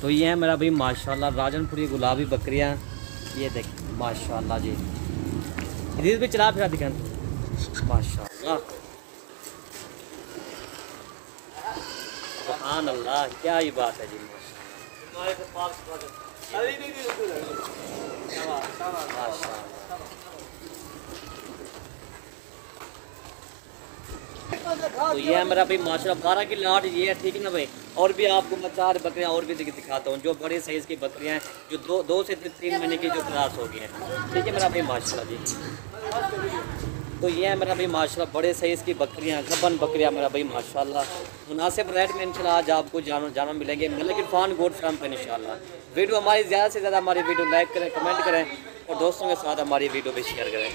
तो ये है मेरा भाई माशाल्लाह राजनपुरी गुलाबी बकरियां। ये देख माशाल्लाह जी, इधर भी चला फिरा दिखा माशाल्लाह, सुभान अल्लाह, क्या ही बात है जी माशाल्लाह। तो ये है मेरा भाई माशाल्लाह 12 की लाट ये है, ठीक है ना भाई। और भी आपको मैं 4 बकरियां और भी दिखाता हूँ जो बड़े साइज़ की बकरियां हैं, जो 2 से 3 महीने की जो क्रॉस हो गई हैं, ठीक है मेरा भाई माशाल्लाह जी। तो ये है मेरा भाई माशाल्लाह बड़े साइज़ की बकरियां, गबन बकरियां मेरा भाई माशाल्लाह मुनासिब रेट में इंशाल्लाह आज आपको जाना मिलेंगे मलिक इरफान गोट फार्म पर इंशाल्लाह। वीडियो हमारी ज़्यादा से ज़्यादा हमारी वीडियो लाइक करें, कमेंट करें और दोस्तों के साथ हमारी वीडियो भी शेयर करें।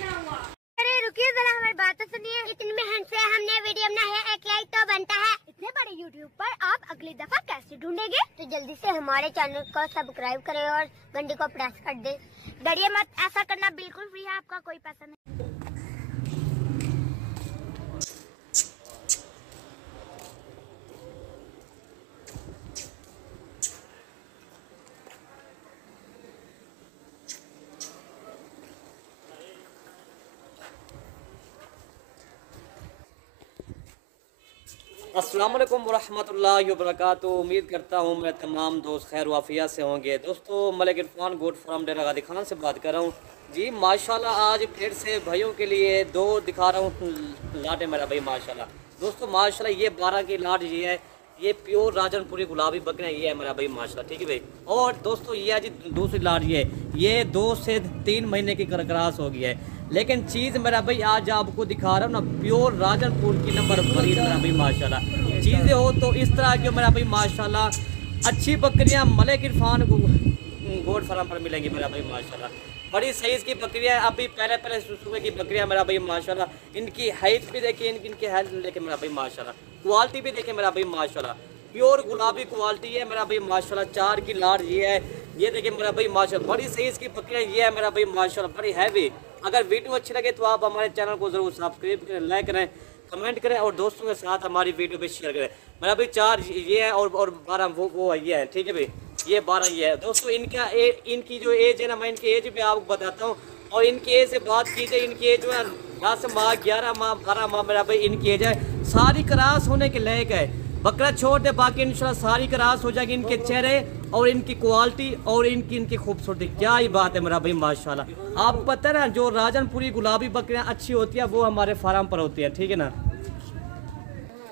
रुकिए जरा, हमारी बात तो सुनिए। इतनी मेहनत से हमने वीडियो बनाया है, एक लाइक तो बनता है। इतने बड़े यूट्यूब पर आप अगली दफा कैसे ढूंढेंगे? तो जल्दी से हमारे चैनल को सब्सक्राइब करें और घंटी को प्रेस कर दे। डरिए मत, ऐसा करना बिल्कुल फ्री है, आपका कोई पैसा नहीं। अस्सलाम वालेकुम वरहमतुल्लाहि वबरकातुहू। उम्मीद करता हूँ मेरे तमाम दोस्त खैर वाफिया से होंगे। दोस्तों मलिक इरफान गोट फार्म डेरा गादी खान से बात कर रहा हूँ जी। माशाल्लाह आज फिर से भाइयों के लिए 2 दिखा रहा हूँ लाटें मेरा भाई माशाल्लाह। दोस्तों माशाल्लाह ये 12 की लाट ये है, ये प्योर राजनपुरी गुलाबी बकरियाँ ये है मेरा भाई माशाल्लाह, ठीक है भाई। और दोस्तों ये जी दूसरी लाट ये 2 से 3 महीने की क्रॉस हो गई है, लेकिन चीज़ मेरा भाई आज आपको दिखा रहा हूँ ना प्योर राजनपुर की नंबर बड़ी मेरा भाई माशाल्लाह। चीज़ें हो तो इस तरह की मेरा भाई माशाल्लाह अच्छी बकरियाँ मलिक इरफान गोट फार्म पर मिलेंगी मेरा भाई माशाल्लाह। बड़ी साइज़ की बकरियाँ अभी पहले सुबह की बकरियाँ मेरा भाई माशाल्लाह। इनकी हाइट भी देखिए, इनकी हेल्थ देखे मेरा भाई माशाल्लाह, क्वालिटी भी देखे मेरा भाई माशाल्लाह। प्योर गुलाबी क्वालिटी है मेरा भाई माशाल्लाह। 4 की लाट ये है, ये देखिए मेरा भाई माशाल्लाह। बड़ी साइज़ की बकरियाँ ये है मेरा भाई माशाल्लाह, बड़ी हैवी। अगर वीडियो अच्छी लगे तो आप हमारे चैनल को ज़रूर सब्सक्राइब करें, लाइक करें, कमेंट करें और दोस्तों के साथ हमारी वीडियो भी शेयर करें। मेरा भाई 4 ये है और 12 वो ये है, ठीक है भाई। ये 12 ये है दोस्तों। इनकी जो एज है ना, मैं इनकी एज भी आपको बताता हूँ। और इनकी एज से बात की जाए, इनकी एज जो है 10 माह 11 माह 12 माह मेरा भाई इनकी एज है। सारी क्रॉस होने के लायक है। बकरा छोड़ दे बाकी इंशाल्लाह सारी क्रॉस हो जाएगी। इनके चेहरे और इनकी क्वालिटी और इनकी खूबसूरती क्या ही बात है मेरा भाई माशाल्लाह। आपको पता है ना जो राजनपुरी गुलाबी बकरियां अच्छी होती है वो हमारे फार्म पर होती है, ठीक है ना।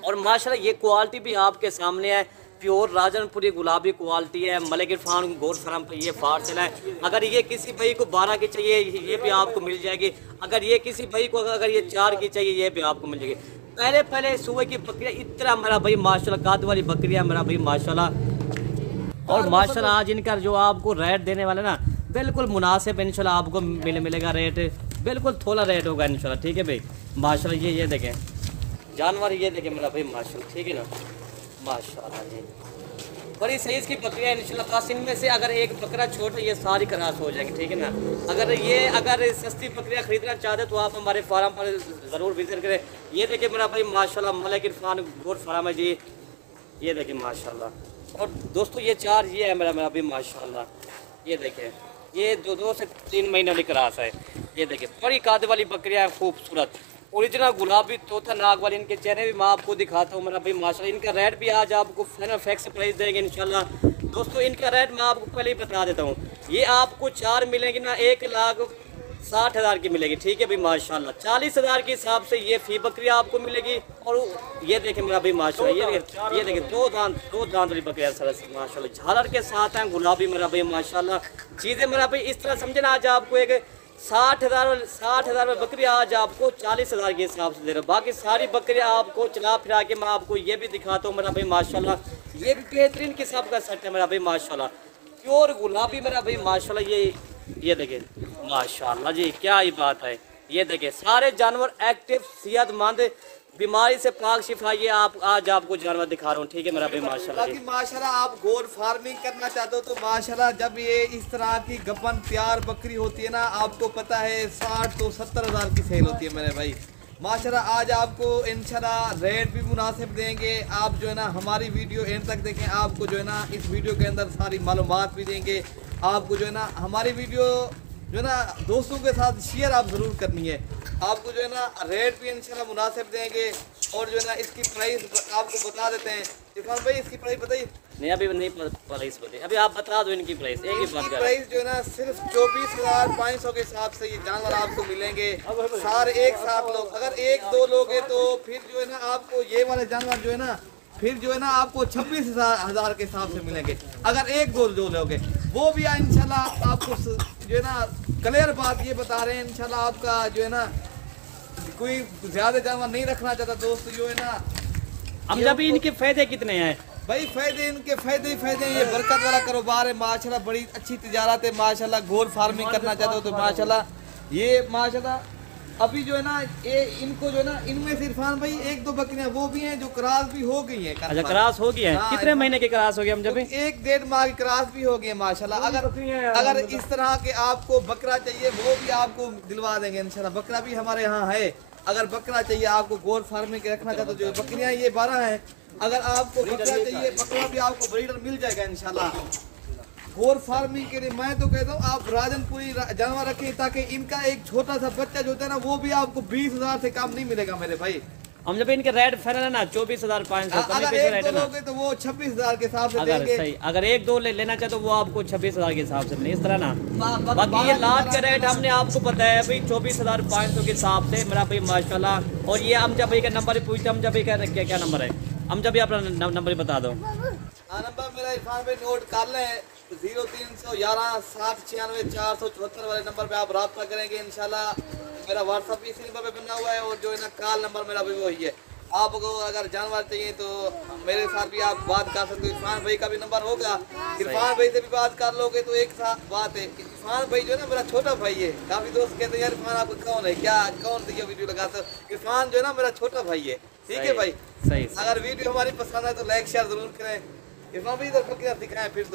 और माशाल्लाह ये क्वालिटी भी आपके सामने है, प्योर राजनपुरी गुलाबी क्वालिटी है। मलिक इरफान गोट फार्म पर ये पार्सल है। अगर ये किसी भाई को 12 की चाहिए ये भी आपको मिल जाएगी। अगर ये किसी भाई को अगर ये 4 की चाहिए ये भी आपको मिल जाएगी। पहले सुबह की बकरियाँ इतना मेरा भाई माशाल्लाह, काद वाली बकरियाँ मेरा भाई माशाल्लाह। और माशाल्लाह आज इनका जो आपको रेट देने वाले ना बिल्कुल मुनासिब इंशाल्लाह आपको मिलेगा रेट, बिल्कुल थोड़ा रेट होगा इंशाल्लाह, ठीक है भाई माशाल्लाह। ये देखें जानवर, ये देखें मेरा भाई माशाल्लाह, ठीक है ना माशाल्लाह जी। बड़ी साइज़ की बकरियाँ इंशाल्लाह। बस इनमें से अगर एक बकरा छोड़ ये सारी क्रॉस हो जाएगी, ठीक है ना। अगर सस्ती बकरियाँ खरीदना चाहते तो आप हमारे फार्म पर ज़रूर विजिट करें। ये देखिए मेरा भाई माशाल्लाह मलिक इरफान गोट फार्म है जी। ये देखिए माशाल्लाह। और दोस्तों ये 4 ये है मेरा भाई माशाल्लाह। ये देखिए ये 2 से 3 महीने वाली क्रॉस है। ये देखिए बड़ी काद वाली बकरियाँ हैं, खूबसूरत ओरिजिनल गुलाबी तोता नाग वाली। इनके चेहरे भी मैं आपको दिखाता हूँ मेरा भाई माशाल्लाह। इनका रेट भी आज आपको फाइनल फिक्स प्राइस देंगे इंशाल्लाह। दोस्तों इनका रेट मैं आपको पहले ही बता देता हूँ। ये आपको 4 मिलेंगी ना 1,60,000 की मिलेगी, ठीक है भाई माशाल्लाह। 40,000 के हिसाब से ये फी बकरी आपको मिलेगी। और ये देखें मेरा भाई माशाल्लाह, ये देखिए 2 दांत वाली बकरियाँ सरस माशाल्लाह, झालर के साथ हैं गुलाबी मेरा भाई माशाल्लाह। चीज़ें मेरा भाई इस तरह समझे ना, आज आपको एक 60,000 में बकरी आज आपको 40,000 के हिसाब से दे रहा हूँ। बाकी सारी बकरियाँ आपको चला फिरा के मैं आपको ये भी दिखाता हूँ मेरा भाई माशाल्लाह। ये भी बेहतरीन किस्म का सेट है मेरा भाई माशाल्लाह, प्योर गुलाबी मेरा भाई माशाल्लाह। ये देखिए माशाल्लाह जी, क्या ही बात है। ये देखिए सारे जानवर एक्टिव, सेहतमंद, बीमारी से पाक शिफा। ये आज आपको जानवर दिखा रहा हूँ, ठीक है मेरा भाई माशाल्लाह जी। माशाल्लाह आप गोट फार्मिंग करना चाहते हो तो माशाल्लाह जब ये इस तरह की गब्बन तैयार बकरी होती है ना, आपको पता है 60 तो 70,000 की सेल होती है मेरे भाई। माशाल्लाह आज आपको इंशाल्लाह रेट भी मुनासिब देंगे। आप जो है ना हमारी वीडियो एंड तक देखें, आपको जो है ना इस वीडियो के अंदर सारी मालूमात भी देंगे। आपको जो है ना हमारी वीडियो जो है ना दोस्तों के साथ शेयर आप ज़रूर करनी है। आपको जो है ना रेट भी इंशाल्लाह मुनासिब देंगे और जो है ना इसकी प्राइस आपको बता देते हैं। इरफान भाई इसकी प्राइस बताइए। नहीं अभी नहीं प्राइस बताइए, अभी आप बता दो इनकी प्राइस। एक ही बात इसकी कर प्राइस जो है ना सिर्फ 24,500 के हिसाब से ये जानवर आपको मिलेंगे सारे एक साथ लोग। अगर एक दो लोग हैं तो फिर जो है ना आपको ये वाले जानवर जो है ना फिर जो है ना आपको 26,000 के हिसाब से मिलेंगे। अगर एक दो लोगे वो भी इंशाल्लाह आपको जो है ना क्लियर बात ये बता रहे हैं। इंशाल्लाह आपका जो है ना कोई ज्यादा जानवर नहीं रखना चाहता दोस्त जो है ना। हम जब इनके फायदे कितने हैं भाई फायदे इनके फायदे ही फायदे हैं। ये बरकत वाला कारोबार है माशाल्लाह, बड़ी अच्छी तिजारत है माशाल्लाह। गोल फार्मिंग करना चाहते हो तो माशाल्लाह ये माशाल्लाह अभी जो है ना ये इनको जो है ना इनमें से इरफान भाई एक दो बकरियां वो भी हैं जो क्रॉस भी हो गई हैं। अच्छा क्रॉस हो गई है। हाँ, कितने महीने के क्रॉस हो गए हम जब? 1-1.5 माह की क्रॉस भी हो गई है माशाल्लाह। अगर इस तरह के आपको बकरा चाहिए वो भी आपको दिलवा देंगे इंशाल्लाह। बकरा भी हमारे यहाँ है। अगर बकरा चाहिए आपको गोल फार्मिंग रखना चाहते हो जो बकरियां ये 12 हैं। अगर आपको बकरा चाहिए बकरा भी आपको ब्रीडर मिल जाएगा इंशाल्लाह। गोल फार्मिंग के लिए मैं तो कहता हूँ आप राजनपुरी जानवर रखें ताकि इनका एक छोटा सा बच्चा जो होता है ना वो भी आपको 20,000 से कम नहीं मिलेगा मेरे भाई। हम जब इनके रेट फाइनल है ना 24,500 अगर एक दो लोगे तो वो 26,000 के हिसाब से अगर देंगे। सही अगर एक दो लेना चाहे तो वो आपको 26,000 के हिसाब से नहीं इस तरह ना। बाकी ये लाट का रेट हमने आपको बताया भाई 24,500 के हिसाब से मेरा भाई माशाल्लाह। और ये हम जब भाई का नंबर पूछते हम जब क्या नंबर है हम जब अपना नंबर बता दो। हाँ नंबर मेरा इरफान भाई नोट कर लें 0311 60 96 474 वाले नंबर पे आप रब्ता करेंगे इंशाल्लाह। मेरा व्हाट्सअप इसी नंबर पे बना हुआ है और जो है ना कॉल नंबर मेरा भी वही है। आपको अगर जानवर चाहिए तो मेरे साथ भी आप बात कर सकते हो। इरफान भाई का भी नंबर होगा, इरफान भाई से भी बात कर लोगे तो एक साथ बात है। इरफान भाई जो है ना मेरा छोटा भाई है। काफी दोस्त कहते हैं यार इरफान आपको कौन है क्या कौन सी वीडियो लगाते हो। इरफान जो है ना मेरा छोटा भाई है। ठीक है भाई सही अगर वीडियो हमारी पसंद है तो लाइक शेयर जरूर करें। इरफान भाई इधर दिखाएं फिर